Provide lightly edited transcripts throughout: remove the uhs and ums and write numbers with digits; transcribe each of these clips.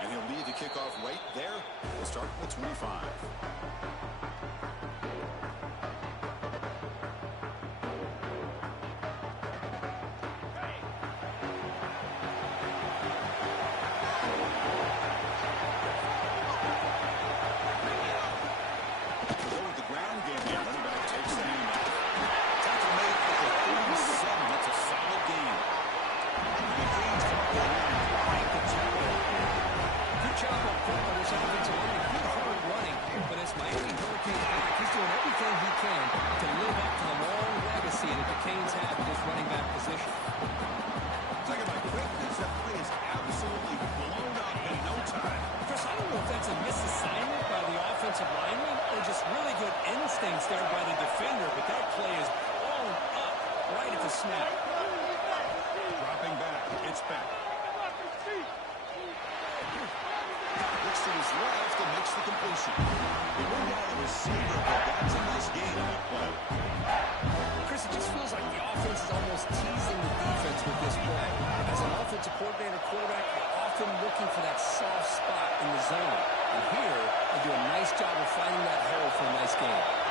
And he'll lead the kickoff right there. We'll start at the 25. There by the defender, but that play is blown up right at the snap. Dropping back, it's back. Looks to his left and makes the completion. He went down the receiver, but that's a nice gain on that play. Chris, it just feels like the offense is almost teasing the defense with this play. As an offensive coordinator, quarterback, you're often looking for that soft spot in the zone. And here, they do a nice job of finding that hole for a nice gain.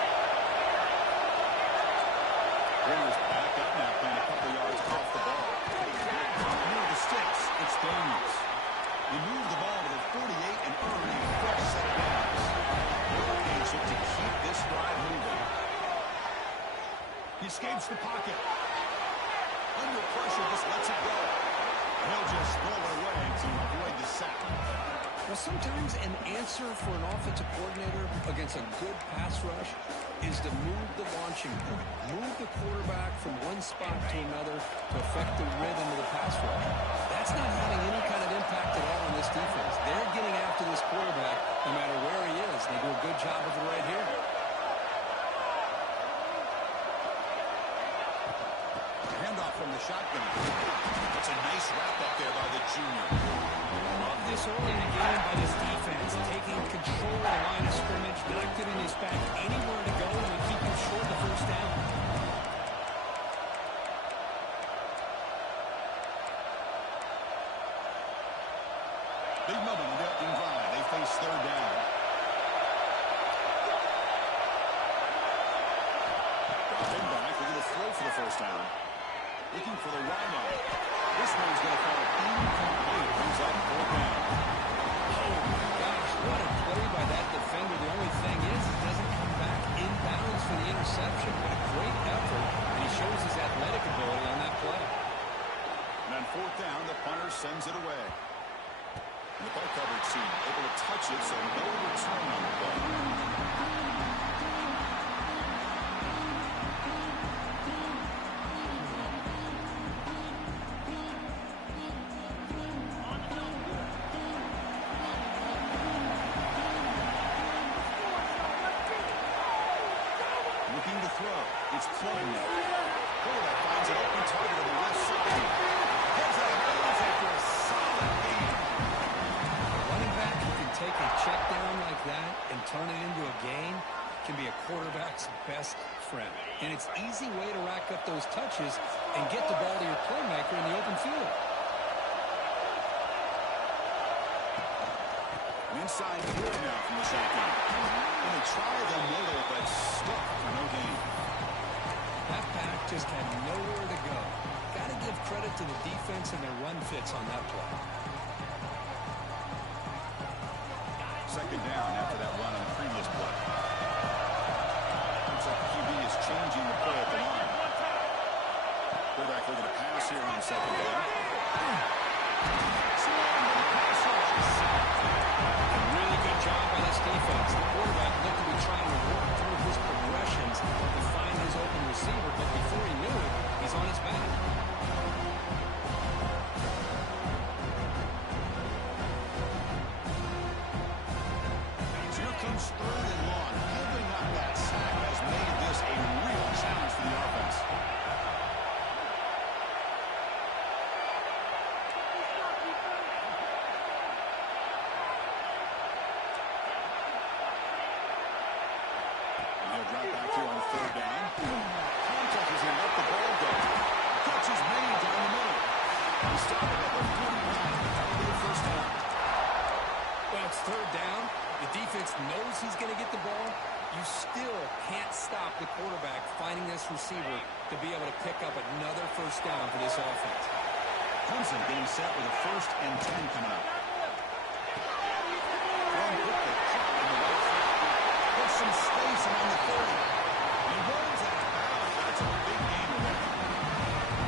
Warner's back up now, playing a couple yards off the ball. Near the sticks, it's Daniels. He moved the ball to the 48 and earned a fresh set of downs. The Hurricanes look to keep this drive moving. He escapes the pocket. Under pressure, just lets it go. He'll just throw it away to avoid the sack. Well, sometimes an answer for an offensive coordinator against a good pass rush is to move the launching point, move the quarterback from one spot to another to affect the rhythm of the pass rush. That's not having any kind of impact at all on this defense. They're getting after this quarterback no matter where he is. They do a good job of it right here. Handoff from the shotgun. That's a nice wrap up there by the junior. Love this early in the game by this defense, taking control of the line of scrimmage, not giving this back anywhere to go, and keep him short of the first down. Big moment in the opening drive. They face third down. Dropping back, they're going to throw for the first down. Looking for the windup. This one's going to fall incomplete. Brings up fourth down. Oh, gosh, what a play by that defender. The only thing is it doesn't come back inbounds for the interception. But a great effort, and he shows his athletic ability on that play. And on fourth down, the punter sends it away. And the ball coverage team able to touch it, so no return on the play. It's Plum now. Quarterback finds an open target on the left side. Heads out of bounds after a solid gain. Running back who can take a check down like that and turn it into a gain can be a quarterback's best friend. And it's an easy way to rack up those touches and get the ball to your playmaker in the open field. An inside throw now from the shotgun. And they try the middle, but stuck for no gain. That back just had nowhere to go. Got to give credit to the defense and their run fits on that play. Second down after that run on the previous play. Looks like the QB is changing the play at the line. Quarterback looking to pass here on second down. A really good job by this defense. The quarterback looked to be trying to work through his progressions to find his open receiver, but before he knew it, he's on his back. Here comes third and long. Giving up that sack has made this a real challenge for the offense. And he'll drop back here on third down. Contact is going to let the ball go. Catch is made down the middle. He started at the 49. That'll be the first down. offense knows he's going to get the ball, you still can't stop the quarterback finding this receiver to be able to pick up another first down for this offense. Clemson getting set with a 1st and 10 coming up. Throwing quickly, caught in the right side. Puts some space around the 30. And runs out of bounds. That's a big gain away.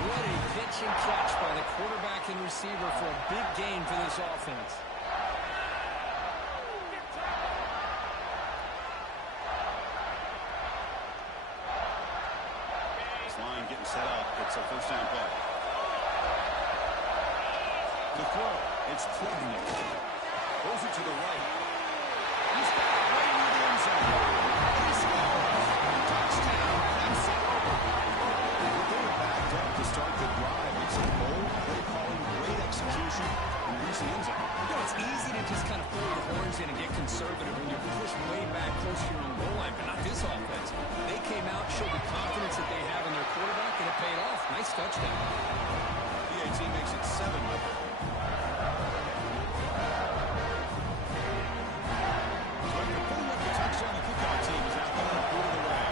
What a pitch and catch by the quarterback and receiver for a big gain for this offense. Line getting set up. It's a first down play. The throw. It's Klubnik. Throws it to the right. He's got it right near the end zone. He scores. Touchdown, Clemson. They were backed up to start the drive. It's a bold play calling, great execution, and reach the end zone. You know, it's easy to just kind of throw your horns in and get conservative when you push way back close to your own goal line, but not this offense. They came out, showed the confidence that they have in their quarterback, and it paid off. Nice touchdown. PAT makes it 7-0. So after putting up the touchdown, the kickoff team is out there and put it away.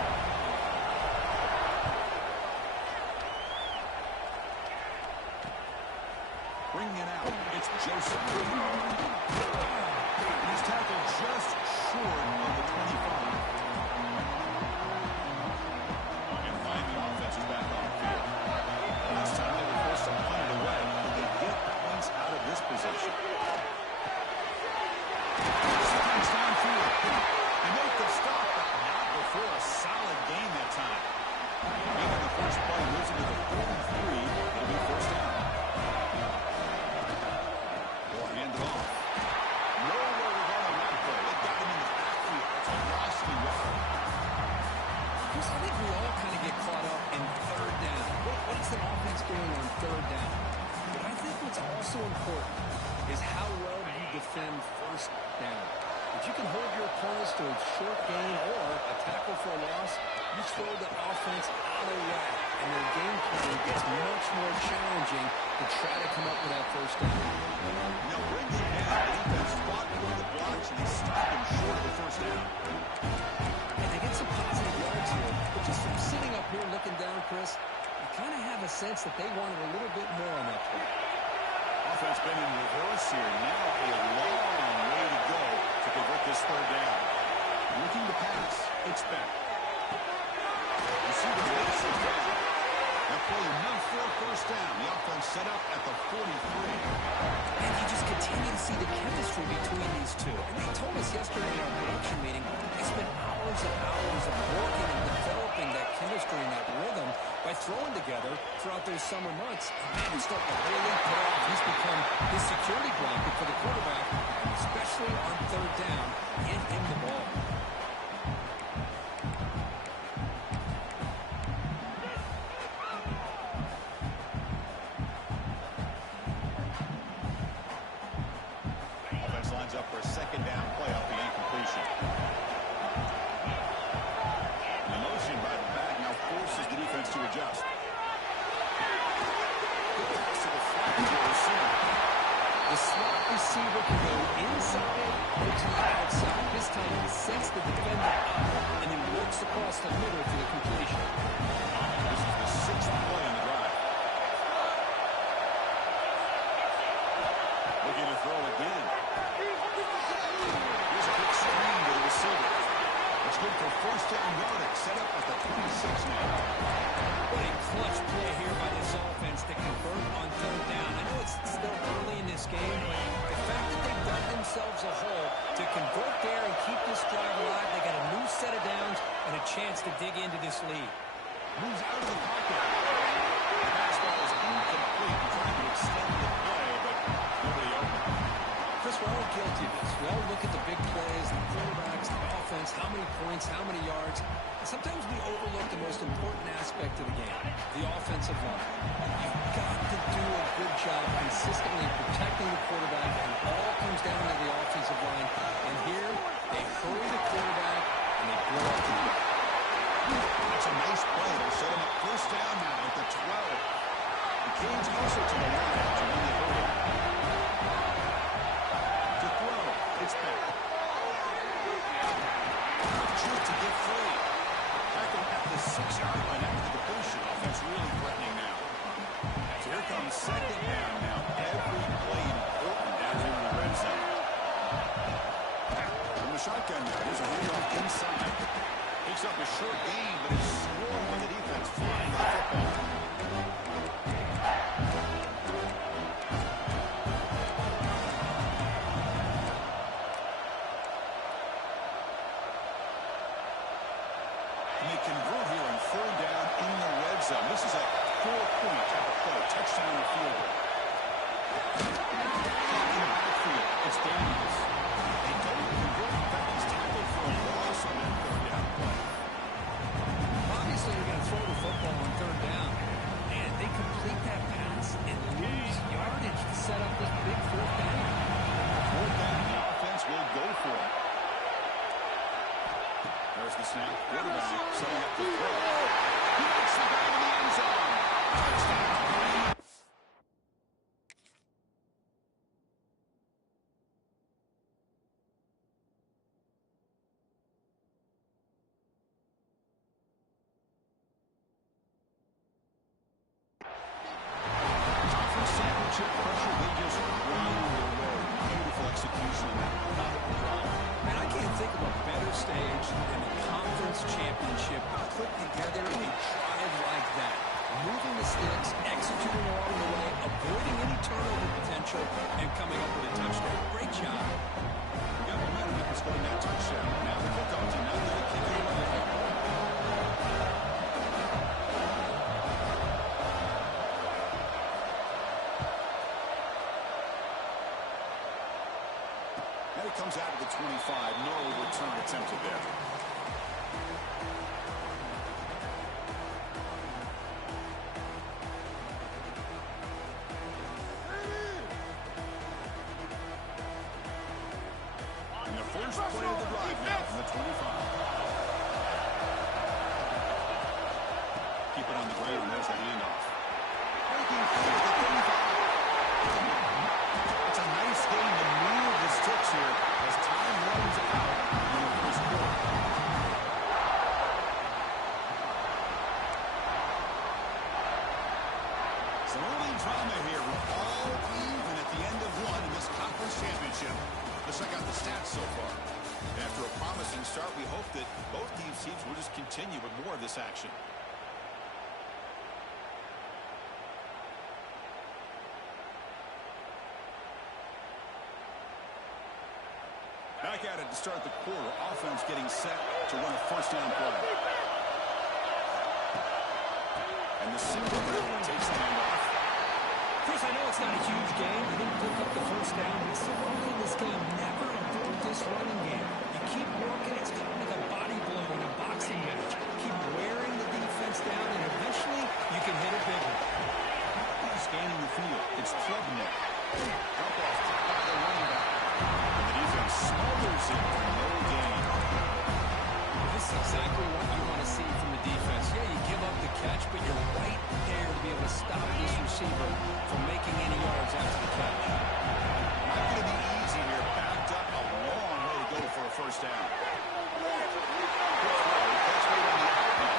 Bringing it out, it's Joseph. He's tackled just short of the 25. And finally, the offense is back on the field. Last time they were forced to punt it away, but they get points out of this possession. Second down field. They make the stop, but not before a solid gain that time. Making the first play moves into the 43. It'll be first down. Or hand it off. Nowhere to run on that play. They got him in the backfield. It's a velocity route. Chris, I think we all kind of get caught up in third down. What is the offense doing on third down? But I think what's also important is how well you defend first down. If you can hold your opponents to a short gain or a tackle for a loss, you throw the offense out of whack, and their game plan gets much more challenging to try to come up with that first down. Now bring him in. The defense fought through the blocks, and they stopped him short of the first down. And they get some positive yards here, but just from sitting up here looking down, Chris, you kind of have a sense that they wanted a little bit more on that play. Offense been in reverse here. Now a long way to go to convert this third down. Looking to pass. It's back. You see the base is down. Now play enough for a first down. The offense set up at the 43. And you just continue to see the chemistry between these two. And they told us yesterday in our production meeting, they spent hours and hours of working and developing that chemistry and that rhythm by throwing together throughout those summer months. And man, it's starting to really pay off. He's become his security blanket for the quarterback, and especially on third down, get him the ball. Offense lines up for a second down play off the incompletion. The motion by the back now forces the defense to adjust. Good pass to the flat to the receiver. The slot receiver can go inside or to the outside. This time he sets the defender up and then works across the middle for the completion. This is the 6th play on the drive. Looking to throw again. Here's a quick screen to the receiver. It's good for first down yardage. Set up at the 26 now. What a clutch play here by this offense to convert on third down. I know it's still early in this game, but the fact that they've dug themselves a hole to convert there and keep this drive alive, they got a new set of downs and a chance to dig into this lead. Moves out of the pocket. The pass ball is incomplete. Trying to extend the play, but nobody open. Chris, we're all guilty of this. We all look at the big plays, the quarterbacks, the offense, how many points, how many yards. And sometimes we overlook the most important aspect of the game, the offensive line. You've got to do a good job consistently protecting the quarterback, and it all comes down to the offensive line. And here, they hurry the quarterback, and they blow up the lead. That's a nice play. They'll set him up first down now at the 12. The Canes closer to the line after when they hurry. To throw. It's back. 6-yard line after the completion. Offense really threatening now. So here comes second down now. Every play important down here in the red zone. From the shotgun now, here's a handoff inside. Picks up a short gain, but it's scored with the defense flying to the football. They convert here on third down in the red zone. This is a 4-point type of play. Touchdown or field goal. In the backfield, it's Daniels. They don't convert. In fact, he's tackled for a loss on that third down play. Obviously, you're going to throw the football on third down. And they complete that pass and lose yardage to set up this big fourth down. Fourth down, the offense will go for it. There's the snap. Quarterback setting up the throw. He makes the grab in the end zone. Touchdown. Conference championship pressure, they just grind their way. Beautiful execution on that powerful drive. Man, I can't think of a better stage than the conference championship to put together a drive like that. Moving the sticks, executing along the way, avoiding any turnover potential, and coming up with a touchdown. Great job. We got momentum after scoring that touchdown. Now the kickoff team, now they're kicking it away. Now he comes out of the 25. No return attempted there. And the first play of the drive now from the 25. Keep it on the ground. There's the handoff. Breaking free at the 35. It's a nice game to move the sticks here as time runs out in the first quarter. Some early drama here. We're all even at the end of one in this conference championship. Let's check out the stats so far. After a promising start, we hope that both these teams will just continue with more of this action. Back at it to start the quarter. Offense getting set to run a first down play. And the single takes the handoff. Chris, I know it's not a huge game. You didn't pick up the first down, but so early in this game, never abort this running game. You keep working. It's kind of like a body blow in a boxing match. Keep wearing the defense down, and eventually you can hit a big one. Scanning the field. It's Klubnik. Dump off by the running back. And the defense smothers it for no gain. This is exactly what you want to see from the defense. Yeah, you give up the catch, but you're right there to be able to stop this receiver from making any yards after the catch. Not going to be easy here. Backed up a long way to go for a first down. Good throw. That's right on the outlet.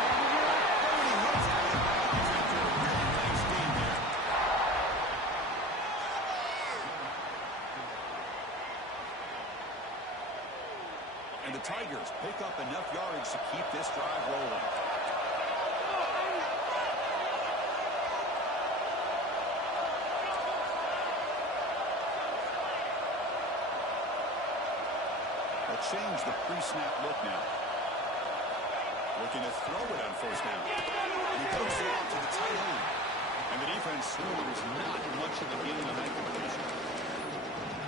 Brady hits out of bounds after a really nice game there. And the Tigers pick up enough yardage to keep this drive rolling. They'll change the pre-snap look now. Looking to throw it on first down. And he goes out to the tight end. And the defense scores not much of a gain on that completion.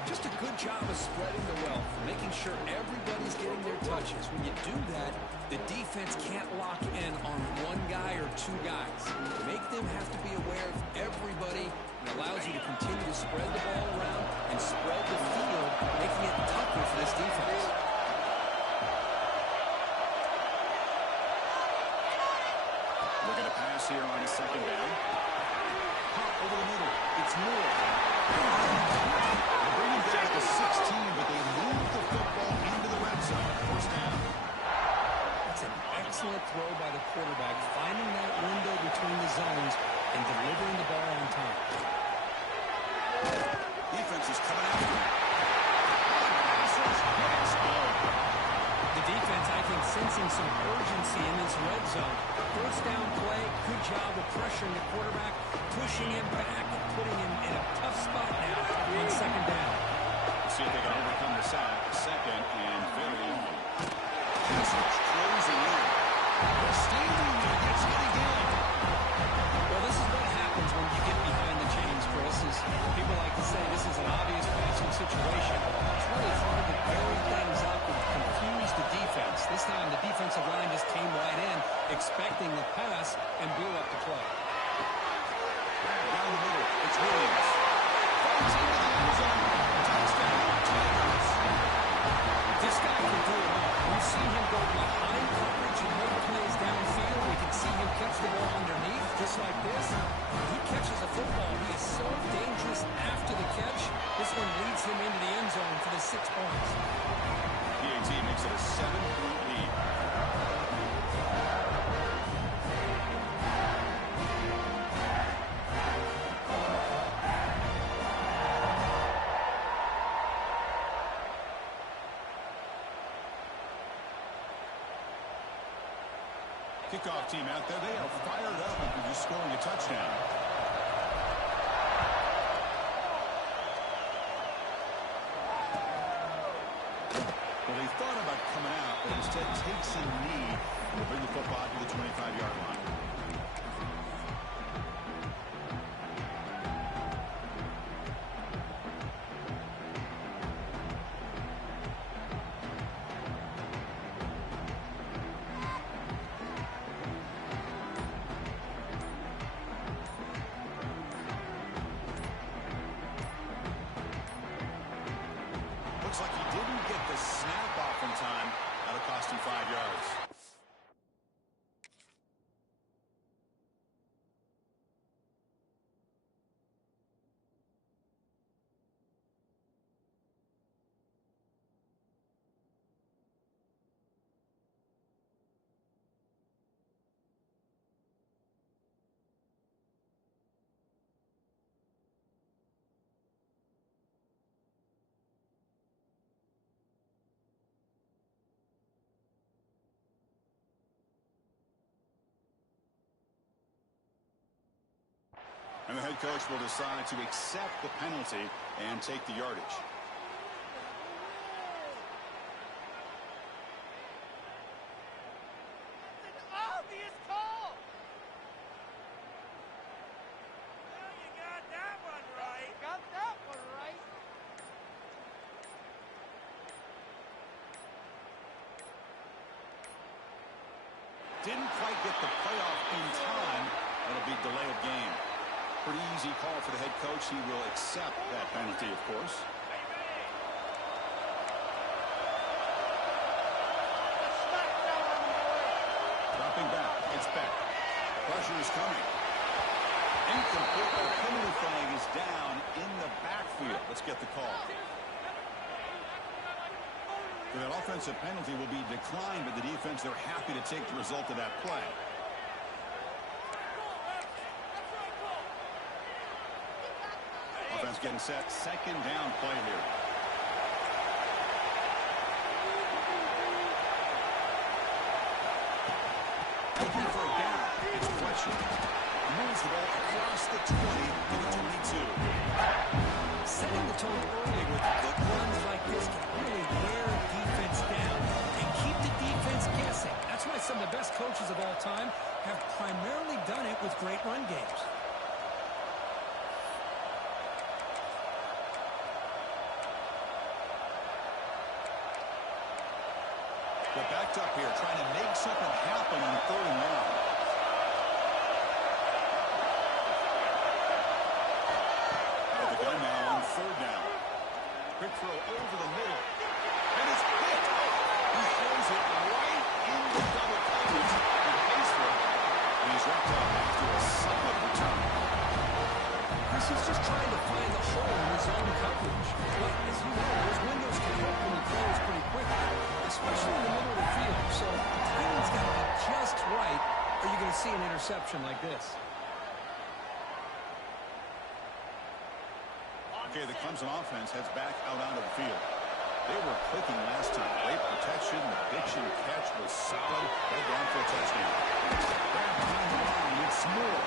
Just a good job of spreading the wealth, making sure everybody's getting their touches. When you do that, the defense can't lock in on one guy or two guys. Make them have to be aware of everybody. It allows you to continue to spread the ball around and spread the field, making it tougher for this defense. Looking to pass here on a second down. Pop over the middle. It's Moore. They bring him back to 16, but they move the football into the red zone. First down. That's an excellent throw by the quarterback. some urgency in this red zone. First down play, good job of pressuring the quarterback, pushing him back and putting him in a tough spot now on second down. Let's see if they can overcome the sack. Second and very long. Passage closing in. The standing there gets hit again. Well, this is what happens when you get behind the chains, Chris. People like to say this is an obvious passing situation. It's really hard to vary things up and confuse the defense. This time the defensive line just came right in, expecting the pass, and blew up the play. Down the middle, it's Williams. Fights into the end zone. Touchdown, Tigers. This guy can do it all. We've seen him go behind coverage and make plays downfield. We can see him catch the ball underneath, just like this. When he catches a football, he is so dangerous after the catch. This one leads him into the end zone for the 6 points. PAT makes it a 7-point lead. Kickoff team out there, they are fired up after just scoring a touchdown. Well, they thought about coming out, but instead takes a knee and will bring the football to the 25-yard line. Looks like he didn't get the snap off in time. That'll cost him 5 yards. And the head coach will decide to accept the penalty and take the yardage. It's an obvious call. Well, you got that one right. Got that one right. Didn't quite get the playoff in time. That'll be delay of game. Pretty easy call for the head coach. He will accept that penalty, of course. Dropping back. It's back. Pressure is coming. Incomplete. The penalty flag is down in the backfield. Let's get the call. That offensive penalty will be declined by the defense. They're happy to take the result of that play. Offense getting set. Second down play here. Looking for a down. It's Fletcher. Moves the ball across the 20 to the 22. Setting the tone early with good runs like this can really wear defense down and keep the defense guessing. That's why some of the best coaches of all time have primarily done it with great run games. They're backed up here, trying to make something happen on 3rd and long. With the gun now on 3rd down. Quick throw over the middle. And it's hit. He throws it right into double coverage. He pays for it. And he's wrapped up after a solid return. Chris is just trying to find the hole in his own coverage. But as you know, those windows can open and close pretty quickly, especially in the middle of the field. So the timing's got to be just right, or you're going to see an interception like this. Okay, the Clemson offense heads back out onto the field. They were clicking last time. Great protection. The pitch and catch was solid. They're down for a touchdown. Back behind the line, it's Moore.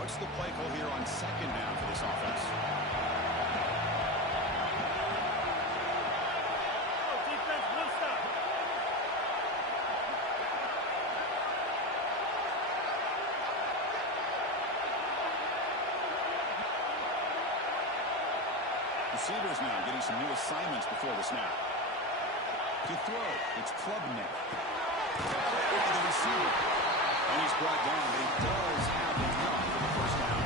What's the play call here on second down for this offense? Defense, one stop. Receivers now getting some new assignments before the snap. To throw, it's Klubnik. The receiver. And he's brought down, but he does have enough for the first down.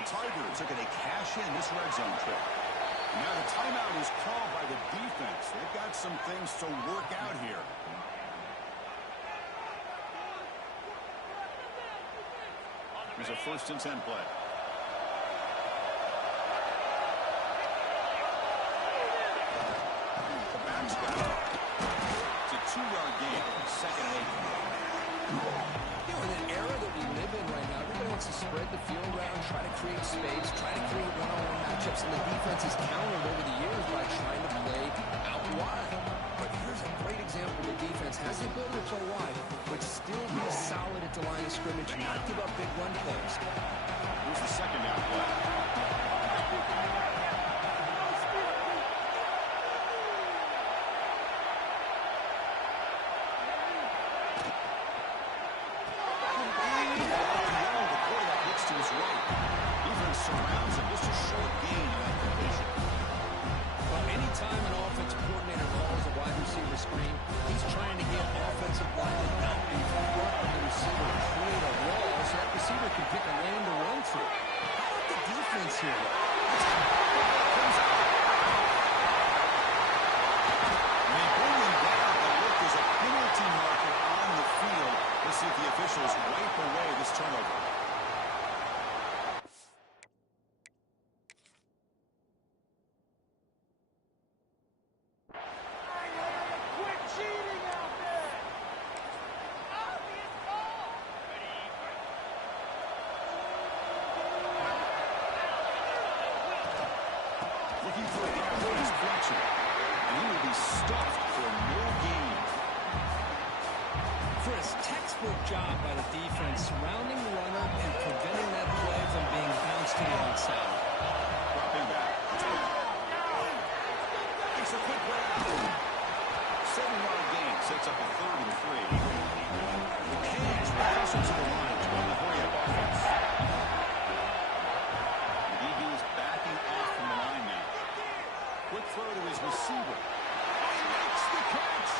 The Tigers are going to cash in this red zone trip. Now the timeout is called by the defense. They've got some things to work out here. Here's a 1st and 10 play. The back's got it. It's a 2-yard gain, 2nd and 8. You know, in an era that we live in right now, everybody wants to spread the field around, try to create space, try to create one-on-one matchups, and the defense has countered over the years by trying to play out wide. But here's a great example. The defense has the ability to play wide, but still be solid at the line of scrimmage, not give up big run plays. Here's the 2nd down play. Surrounds him. Just a short gain in that completion. Well, anytime an offensive coordinator calls a wide receiver screen, he's trying to get offensive linemen out in front of the receiver to create a wall so that receiver can pick a lane to run through. How about the defense here, though? They bring him down, but look, there's a penalty marker on the field. Let's see if the officials wipe away this turnover. Looking for a gap for his Fletcher. And he will be stuffed for no gain. For his textbook job by the defense, surrounding the runner and preventing that play from being bounced to the outside. Dropping back. It's a quick grab. 7-yard gain sets up a 3rd and 3. The Canes will pass it to the line to run the hurry-up offense. The DB is backing off from the line now. Quick throw to his receiver. Oh, he makes the catch!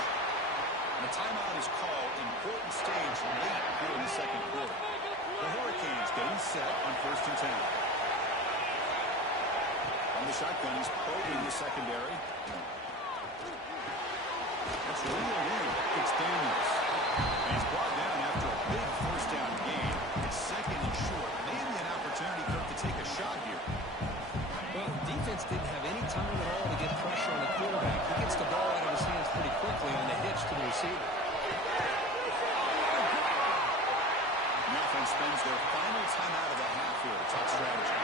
And the timeout is called. Important stage late here in the 2nd quarter. The Hurricanes getting set on 1st and 10. On the shotgun, he's probing the secondary. That's real weird. It's Daniels. And he's brought down after a big 1st down gain. It's 2nd and short. Maybe an opportunity for him to take a shot here. Well, defense didn't have any time at all to get pressure on the quarterback. He gets the ball out of his hands pretty quickly on the hitch to the receiver. The offense spends their final time out of the half here. Tough strategy.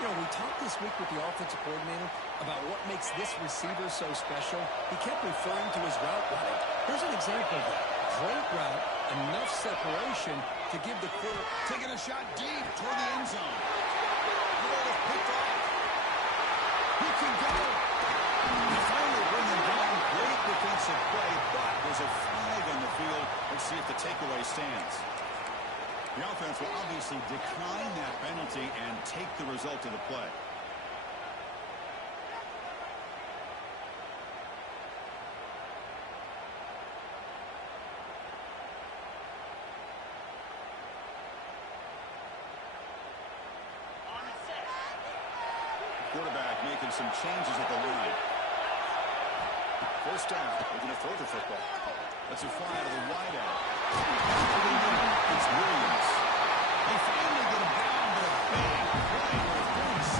You know, we talked this week with the offensive coordinator about what makes this receiver so special. He kept referring to his route running. Here's an example of that. Great route, enough separation to give the quarter. Taking a shot deep toward the end zone. The ball is picked off. He can go. They finally bring him down. Great defensive play, but there's a flag on the field. Let's see if the takeaway stands. The offense will obviously decline that penalty and take the result of the play. Quarterback making some changes at the line. 1st down. They're going to throw the football. That's a fly out of the wide out. It's Williams. They finally get him down, but a big play with 36.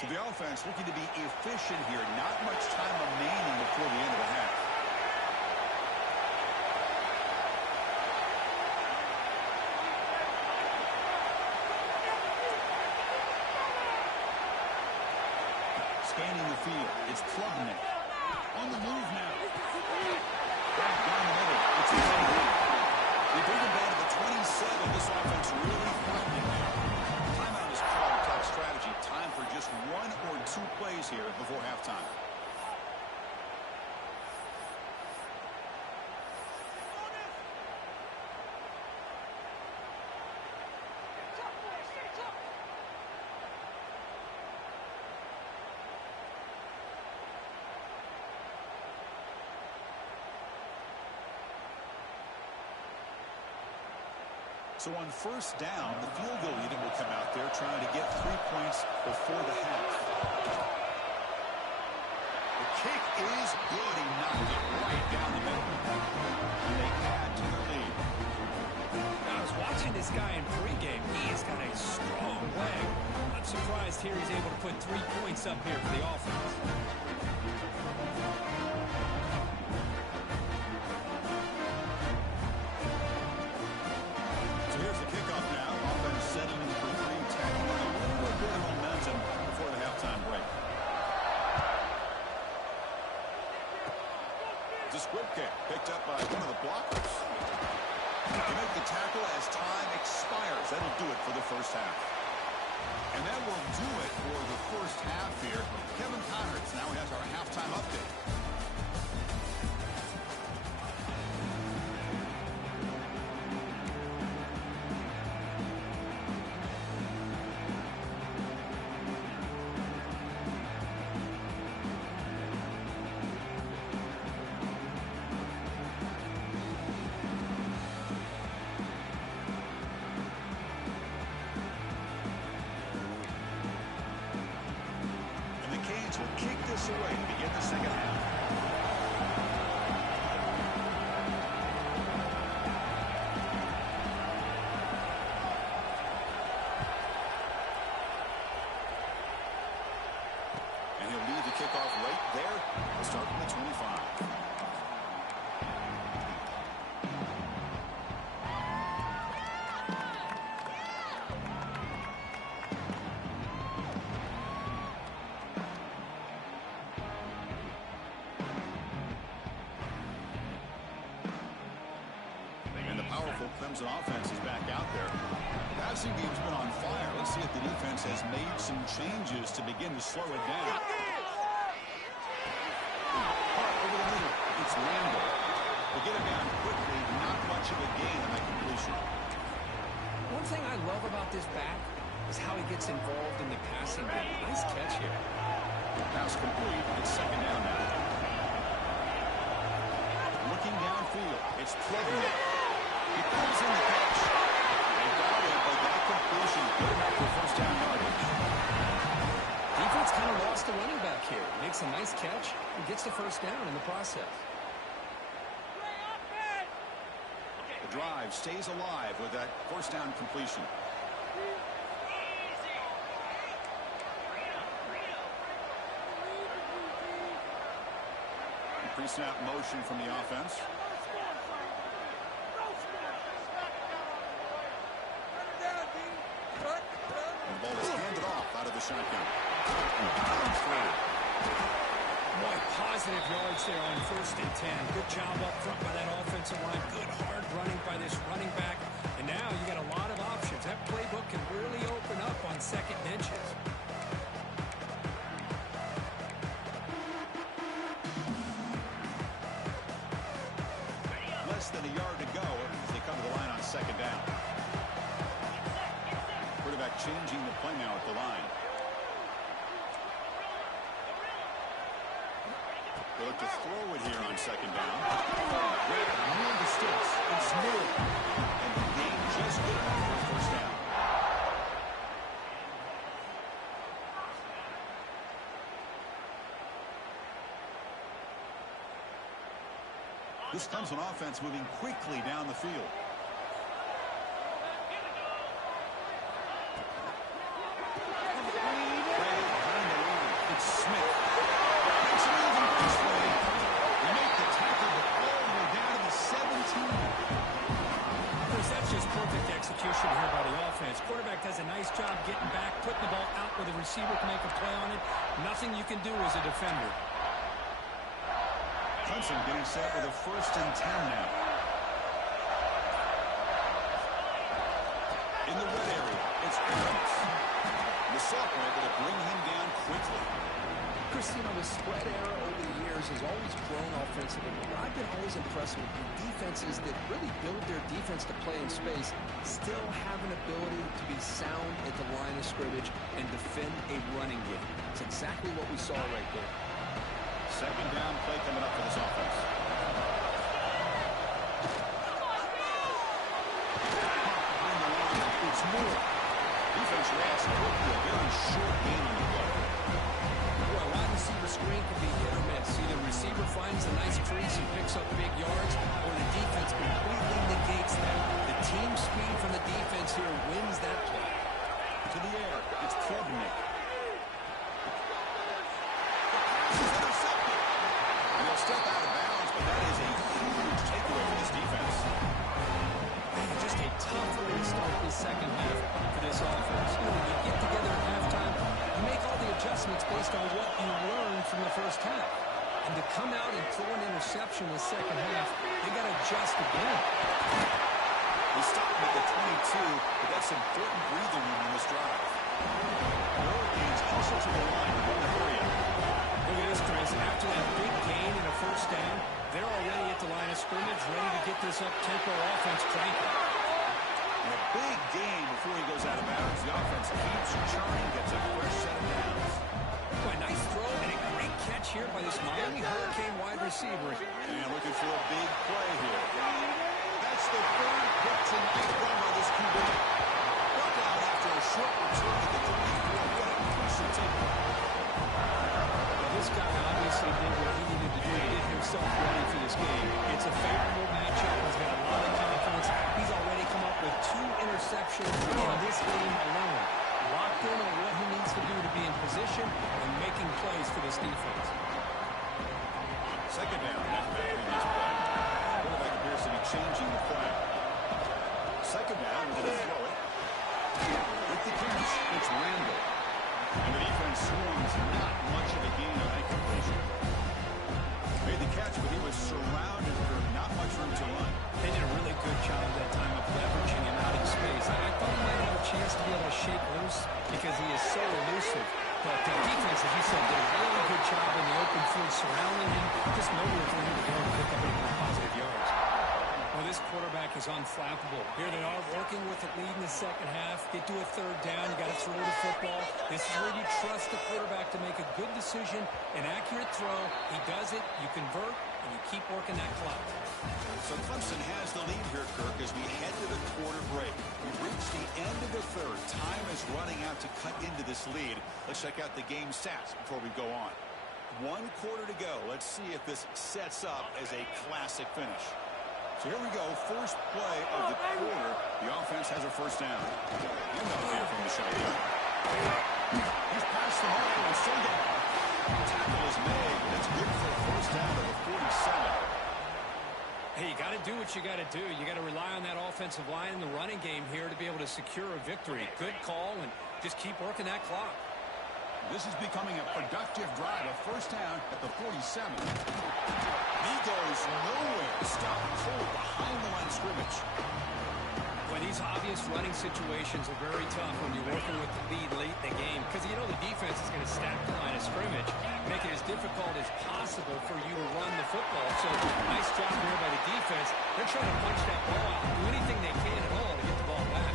So the offense looking to be efficient here. Not much time remaining before the end of the half. Scanning the field. It's Klubnik. On the move now. Back down the middle. It's Klubnik. They bring him down to the 27. This offense really threatening now. Timeout is called. Top strategy. Time for just 1 or 2 plays here before halftime. So on first down, the field goal unit will come out there trying to get 3 points before the half. The kick is good. He knocked it right down the middle. And they add to their lead. I was watching this guy in pregame. He has got a strong leg. I'm surprised here he's able to put 3 points up here for the offense. Picked up by one of the blockers. To make the tackle as time expires. That'll do it for the first half. And that will do it for the first half here. Kevin Connerts now has our halftime update. Will kick this away to begin the second half. And he'll lead the kickoff right there. We'll start from the 25. Clemson offense is back out there. The passing game's been on fire. Let's see if the defense has made some changes to begin to slow it down. Hart over the middle. It's Randall. They get it down quickly. Not much of a gain on that completion. One thing I love about this back is how he gets involved in the passing game. Nice catch here. Pass complete. It's second down now. Looking downfield. It's Klubnik. He pulls in the catch. They got it, but that completion good enough for first down yardage. Defense kind of lost the running back here. Makes a nice catch and gets the first down in the process. The drive stays alive with that first down completion. Pre-snap motion from the offense. The ball is handed off out of the shotgun. Boy, positive yards there on 1st and 10. Good job up front by that offensive line. Good hard running by this running back. And now you got a lot of options. That playbook can really open up on second and inches. Less than a yard to go as they come to the line on second down. Quarterback changing the play now at the line. They look to throw it here on second down. Grab near the sticks. It's Miller. And the game just good enough for a first down. This Clemson offense moving quickly down the field. Behind the nice job getting back, putting the ball out where the receiver can make a play on it. Nothing you can do as a defender. Clemson getting set with a 1st and 10 now. In the red area, it's Adams. The sophomore able to bring him down quickly. Chris, you know, the spread era over the years has always grown offensively. But I've been always impressed with the defenses that really build their defense to play in space, still have an ability to be sound at the line of scrimmage and defend a running game. It's exactly what we saw right there. 2nd down play coming up for this offense. Behind the line, it's Moore. Defense reacts quickly, a very short game on the play. Boy, wide receiver screen can be hit or miss. Either the receiver finds a nice crease and picks up big yards, or the defense completely negates that. The team speed from the defense here wins that play. To the air, it's Klubnik. He'll step out of bounds, but that is a huge takeaway for this defense. Man, just a tough way to start this second half for this offense. You know, when you get together at halftime, you make all the adjustments based on what you learned from the first half. And to come out and throw an interception in the second half, they got to adjust again. He stopped him at the 22, but that's important breathing room in this drive. The Hurricanes also to the line to run the area. Look at this, Chris. After that big gain and a 1st down, they're already at the line of scrimmage, ready to get this up-tempo offense cranking. And a big gain before he goes out of bounds. The offense keeps churning, gets a fresh set of downs. Boy, nice throw and a great catch here by this Miami Hurricane wide receiver. And looking for a big play here. That's the 3rd pick tonight run by this QB. Look out after a short return to the 34. What a crucial takeaway. This guy obviously did what he needed to do to get himself ready for this game. It's a favorable matchup. He's got a lot of confidence. He's already come up with 2 interceptions in this game alone. Locked in on what he needs to do to be in position and making plays for this defense. 2nd down after that previous play. Quarterback appears to be changing the play. 2nd down, we're going to throw it. With the catch, it's Randall. And the defense swarms, not much of a gain on that completion. Made the catch, but he was surrounded for not much room to run. They did a really good job that time of leveraging him out in space. I thought he might have a chance to be able to shake loose because he is so elusive. But defense, as you said, did a really good job in the open field surrounding him. Just nowhere for him to go and pick up any more positive yards. Well, this quarterback is unflappable. Here they are working with the lead in the second half. Get to a 3rd down. You got to throw the football. This is where you trust the quarterback to make a good decision, an accurate throw. He does it, you convert, and you keep working that clock. So Clemson has the lead here, Kirk, as we head to the quarter break. We've reached the end of the 3rd. Time is running out to cut into this lead. Let's check out the game stats before we go on. 1 quarter to go. Let's see if this sets up as a classic finish. So here we go, first play of the quarter. The offense has a 1st down. You know here from the shotgun. He's passed the mark on Sunday. Tackle is made. That's good for a 1st down to the 47. Hey, you got to do what you got to do. You got to rely on that offensive line in the running game here to be able to secure a victory. Good call, and just keep working that clock. This is becoming a productive drive. A 1st down at the 47. He goes nowhere. Stopped cold behind the line of scrimmage. Well, these obvious running situations are very tough when you're working with the lead late in the game because you know the defense is going to stack the line of scrimmage, make it as difficult as possible for you to run the football. So nice job here by the defense. They're trying to punch that ball out, do anything they can at all to get the ball back.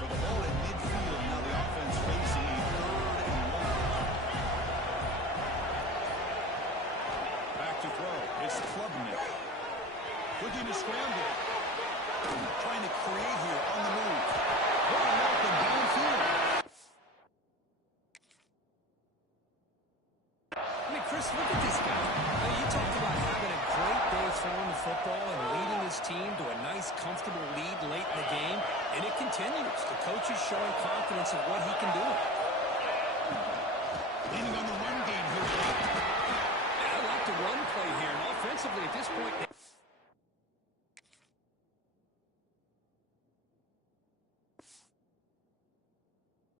So the ball in midfield. Now the offense facing a 3rd and 1. Back to throw. It's Klubnik. Looking to scramble. Trying to create here on the move. What a welcome downfield. I mean, Chris, look at this guy. You talked about having a great day throwing the football and leading his team to a nice, comfortable lead late in the game, and it continues. The coach is showing confidence in what he can do. Leaning on the run game here. I like the run play here, and offensively at this point,